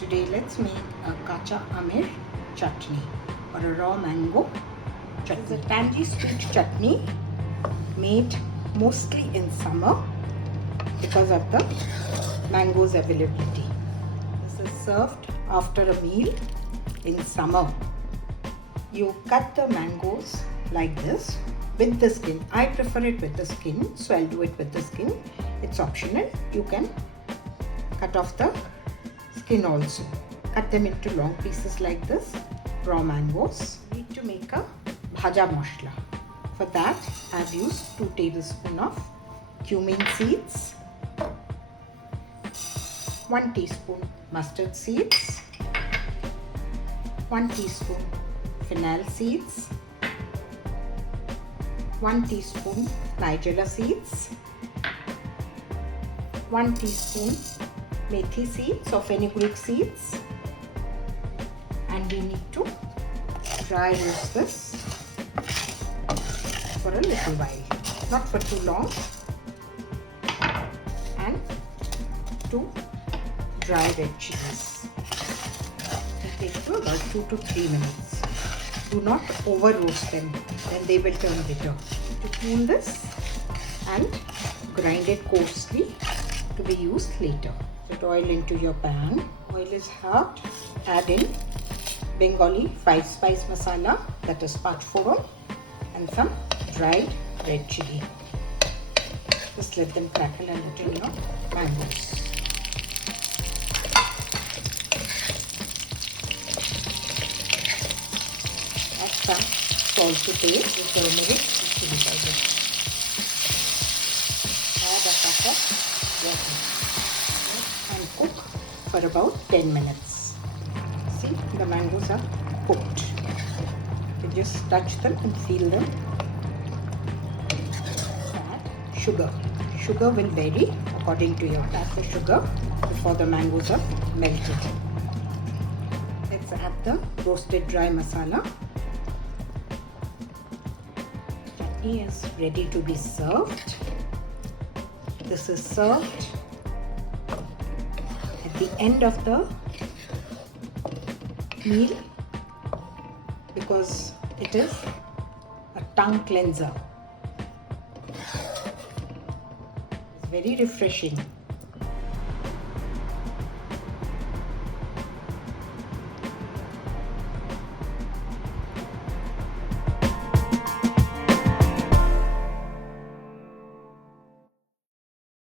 Today let's make a Kacha Aamer chutney or a raw mango chutney. It's a tangy sweet chutney made mostly in summer because of the mango's availability. This is served after a meal in summer. You cut the mangoes like this with the skin. I prefer it with the skin, so I'll do it with the skin. It's optional. You can cut off the skin also. Cut them into long pieces like this. Raw mangoes. Need to make a bhaja masala. For that, I've used 2 tablespoons of cumin seeds, 1 teaspoon mustard seeds, 1 teaspoon fennel seeds, 1 teaspoon nigella seeds, 1 teaspoon methi seeds or fenugreek seeds, and we need to dry roast this for a little while, not for too long, and 2 dry red chilies. It takes about 2 to 3 minutes. Do not over roast them, then they will turn bitter. To cool this and grind it coarsely to be used later. Put oil into your pan. Oil is hot. Add in Bengali 5-spice masala, that is Pachforon, and some dried red chili. Just let them crackle a little in your mangoes. Add some salt to taste, with turmeric, chili powder. Add a cup of water and cook for about 10 minutes. See, the mangoes are cooked. You just touch them and feel them. Add sugar. Sugar will vary according to your add the sugar before the mangoes are melted. Let's add the roasted dry masala. Chutney is ready to be served. This is served at the end of the meal because it is a tongue cleanser. It's very refreshing.